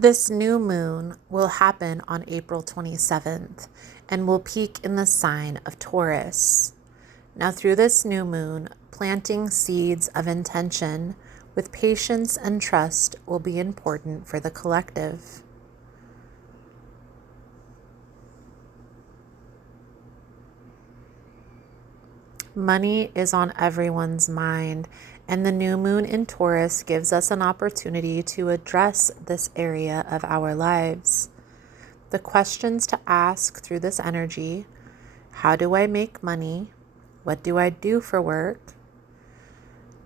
This new moon will happen on April 27th and will peak in the sign of Taurus. Now, through this new moon, planting seeds of intention with patience and trust will be important for the collective. Money is on everyone's mind, and the new moon in Taurus gives us an opportunity to address this area of our lives. The questions to ask through this energy: how do I make money? What do I do for work?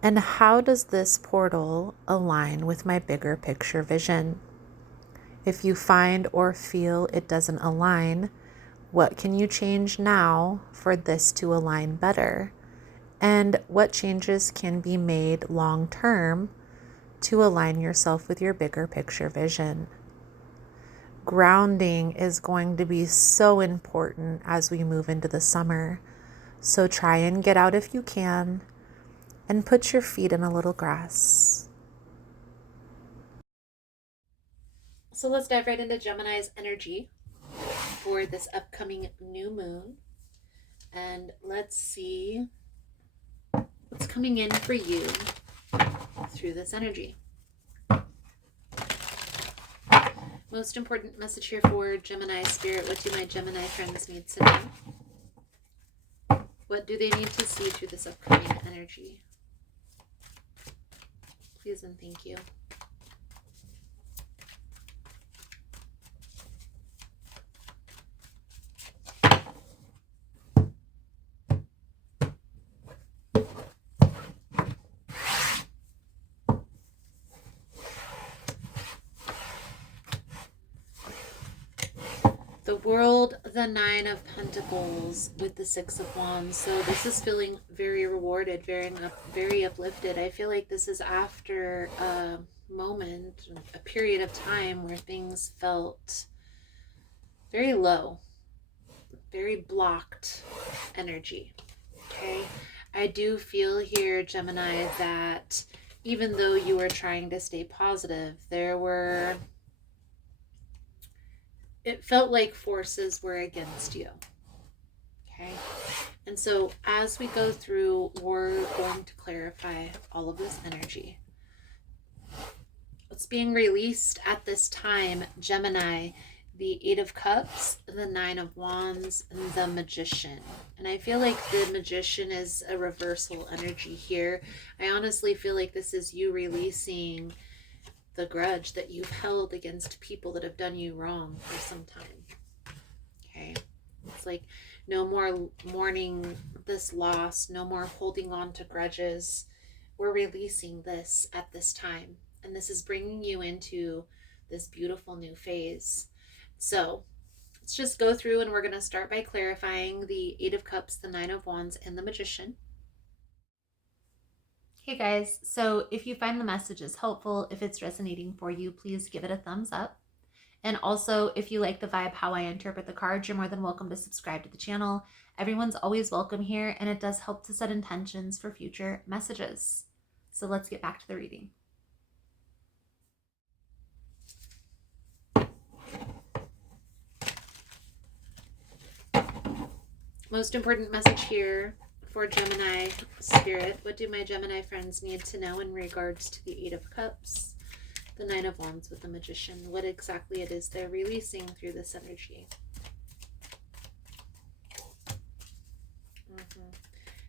And how does this portal align with my bigger picture vision? If you find or feel it doesn't align, what can you change now for this to align better? And what changes can be made long term to align yourself with your bigger picture vision? Grounding is going to be so important as we move into the summer. So try and get out if you can and put your feet in a little grass. So let's dive right into Gemini's energy for this upcoming new moon. And let's see what's coming in for you through this energy. Most important message here for Gemini spirit. What do my Gemini friends need to know? What do they need to see through this upcoming energy? Please and thank you. The World, the Nine of Pentacles with the Six of Wands. So this is feeling very rewarded, very uplifted. I feel like this is after a moment, a period of time where things felt very low, very blocked energy. Okay. I do feel here, Gemini, that even though you were trying to stay positive, it felt like forces were against you. Okay. And so as we go through, we're going to clarify all of this energy. What's being released at this time, Gemini: the Eight of Cups, the Nine of Wands, and the Magician. And I feel like the Magician is a reversal energy here. I honestly feel like this is you releasing the grudge that you've held against people that have done you wrong for some time. Okay. It's like no more mourning this loss, no more holding on to grudges. We're releasing this at this time. And this is bringing you into this beautiful new phase. So let's just go through, and we're going to start by clarifying the Eight of Cups, the Nine of Wands, and the Magician. Hey guys, so if you find the messages helpful, if it's resonating for you, please give it a thumbs up. And also, if you like the vibe, how I interpret the cards, you're more than welcome to subscribe to the channel. Everyone's always welcome here, and it does help to set intentions for future messages. So let's get back to the reading. Most important message here for Gemini spirit. What do my Gemini friends need to know in regards to the Eight of Cups, the Nine of Wands with the Magician? What exactly it is they're releasing through this energy? I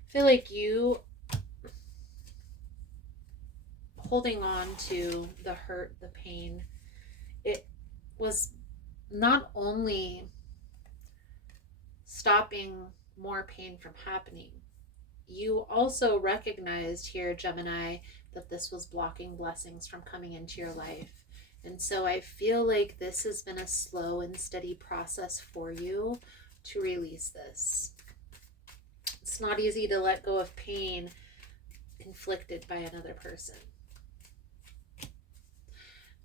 feel like you holding on to the hurt, the pain, it was not only stopping more pain from happening, you also recognized here, Gemini, that this was blocking blessings from coming into your life. And so I feel like this has been a slow and steady process for you to release this. It's not easy to let go of pain inflicted by another person.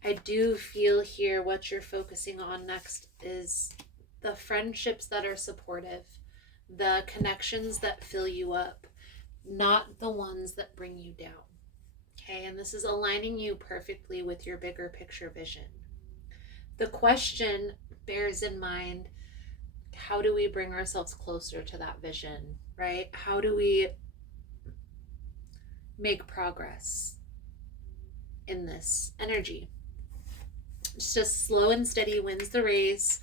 I do feel here what you're focusing on next is the friendships that are supportive, the connections that fill you up, not the ones that bring you down. Okay, and this is aligning you perfectly with your bigger picture vision. The question bears in mind, how do we bring ourselves closer to that vision, right? How do we make progress in this energy? It's just slow and steady wins the race.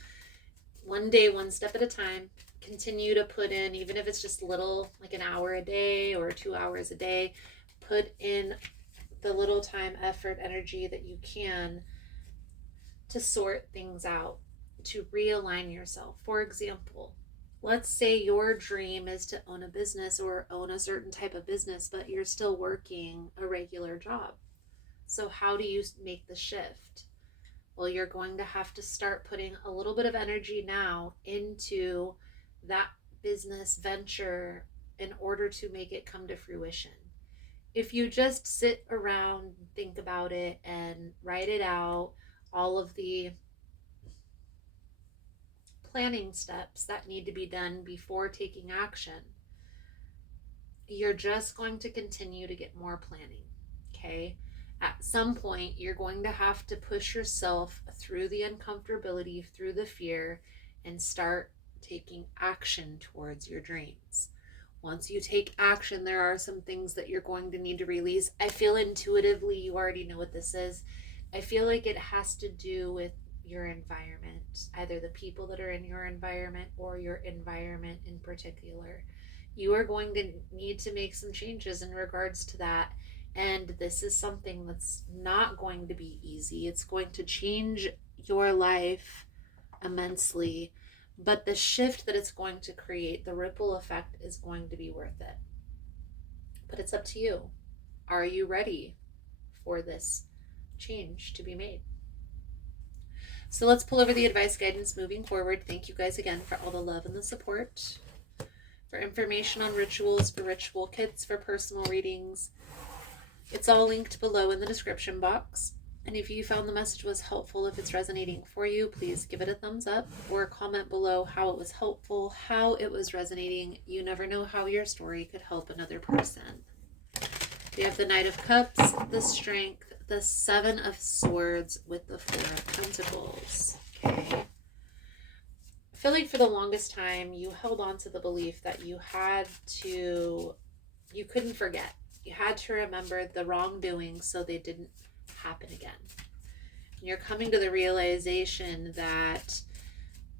One day, one step at a time. Continue to put in, even if it's just little, like an hour a day or 2 hours a day, put in the little time, effort, energy that you can to sort things out, to realign yourself. For example, let's say your dream is to own a business or own a certain type of business, but you're still working a regular job. So how do you make the shift? Well, you're going to have to start putting a little bit of energy now into that business venture in order to make it come to fruition. If you just sit around, think about it, and write it out, all of the planning steps that need to be done before taking action, you're just going to continue to get more planning, okay? At some point, you're going to have to push yourself through the uncomfortability, through the fear, and start taking action towards your dreams. Once you take action, there are some things that you're going to need to release. I feel intuitively you already know what this is. I feel like it has to do with your environment, either the people that are in your environment or your environment in particular. You are going to need to make some changes in regards to that. And this is something that's not going to be easy. It's going to change your life immensely. But the shift that it's going to create, the ripple effect, is going to be worth it. But it's up to you. Are you ready for this change to be made? So let's pull over the advice guidance moving forward. Thank you guys again for all the love and the support. For information on rituals, for ritual kits, for personal readings, it's all linked below in the description box. And if you found the message was helpful, if it's resonating for you, please give it a thumbs up or comment below how it was helpful, how it was resonating. You never know how your story could help another person. We have the Knight of Cups, the Strength, the Seven of Swords with the Four of Pentacles. Okay. I feel like for the longest time, you held on to the belief that you couldn't forget. You had to remember the wrongdoing so they didn't happen again. And you're coming to the realization that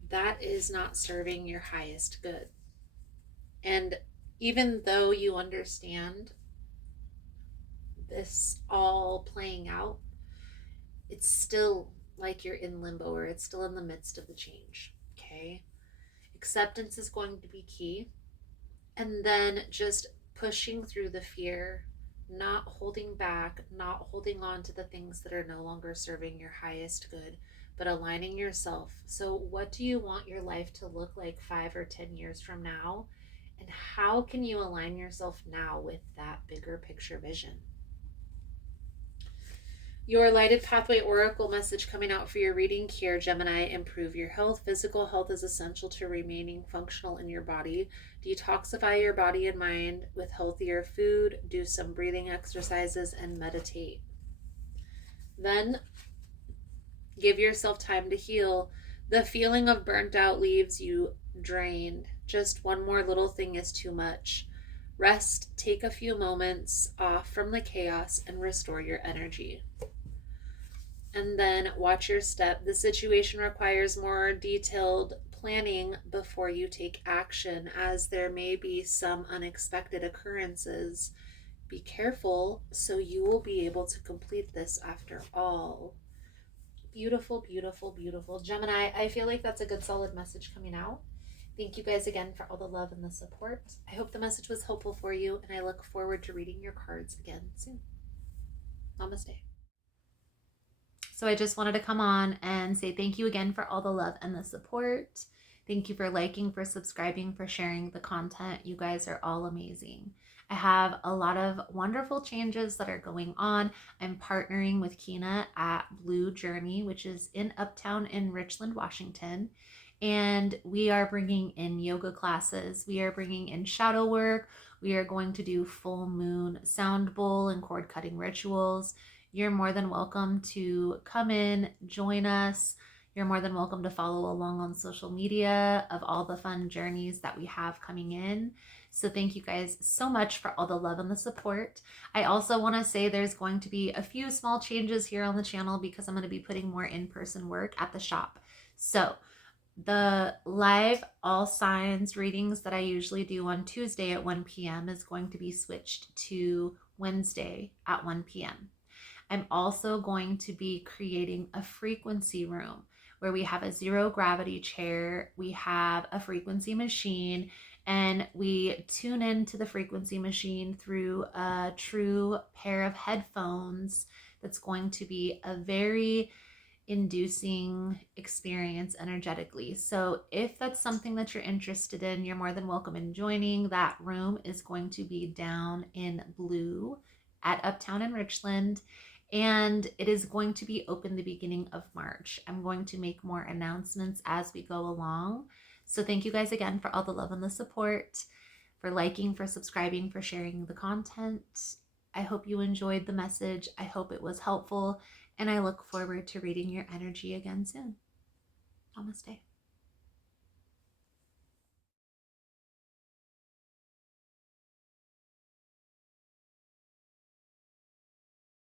that is not serving your highest good. And even though you understand this all playing out, it's still like you're in limbo, or it's still in the midst of the change. Okay? Acceptance is going to be key. And then just pushing through the fear, not holding back, not holding on to the things that are no longer serving your highest good, but aligning yourself. So what do you want your life to look like 5 or 10 years from now? And how can you align yourself now with that bigger picture vision? Your Lighted Pathway Oracle message coming out for your reading here, Gemini: improve your health. Physical health is essential to remaining functional in your body. Detoxify your body and mind with healthier food. Do some breathing exercises and meditate. Then give yourself time to heal. The feeling of burnt out leaves you drained. Just one more little thing is too much. Rest, take a few moments off from the chaos, and restore your energy. And then watch your step. The situation requires more detailed planning before you take action, as there may be some unexpected occurrences. Be careful so you will be able to complete this after all. Beautiful, beautiful, beautiful. Gemini, I feel like that's a good solid message coming out. Thank you guys again for all the love and the support. I hope the message was helpful for you, and I look forward to reading your cards again soon. Namaste. So I just wanted to come on and say thank you again for all the love and the support. Thank you for liking, for subscribing, for sharing the content. You guys are all amazing. I have a lot of wonderful changes that are going on. I'm partnering with Kina at Blue Journey, which is in Uptown in Richland, Washington. And we are bringing in yoga classes. We are bringing in shadow work. We are going to do full moon sound bowl and cord cutting rituals. You're more than welcome to come in, join us. You're more than welcome to follow along on social media of all the fun journeys that we have coming in. So thank you guys so much for all the love and the support. I also want to say there's going to be a few small changes here on the channel because I'm going to be putting more in-person work at the shop. So the live all signs readings that I usually do on Tuesday at 1 p.m. is going to be switched to Wednesday at 1 p.m. I'm also going to be creating a frequency room where we have a zero gravity chair, we have a frequency machine, and we tune into the frequency machine through a true pair of headphones that's going to be a very inducing experience energetically. So if that's something that you're interested in, you're more than welcome in joining. That room is going to be down in blue at Uptown in Richland, and it is going to be open the beginning of March. I'm going to make more announcements as we go along. So thank you guys again for all the love and the support, for liking, for subscribing, for sharing the content. I hope you enjoyed the message. I hope it was helpful, and I look forward to reading your energy again soon. Namaste.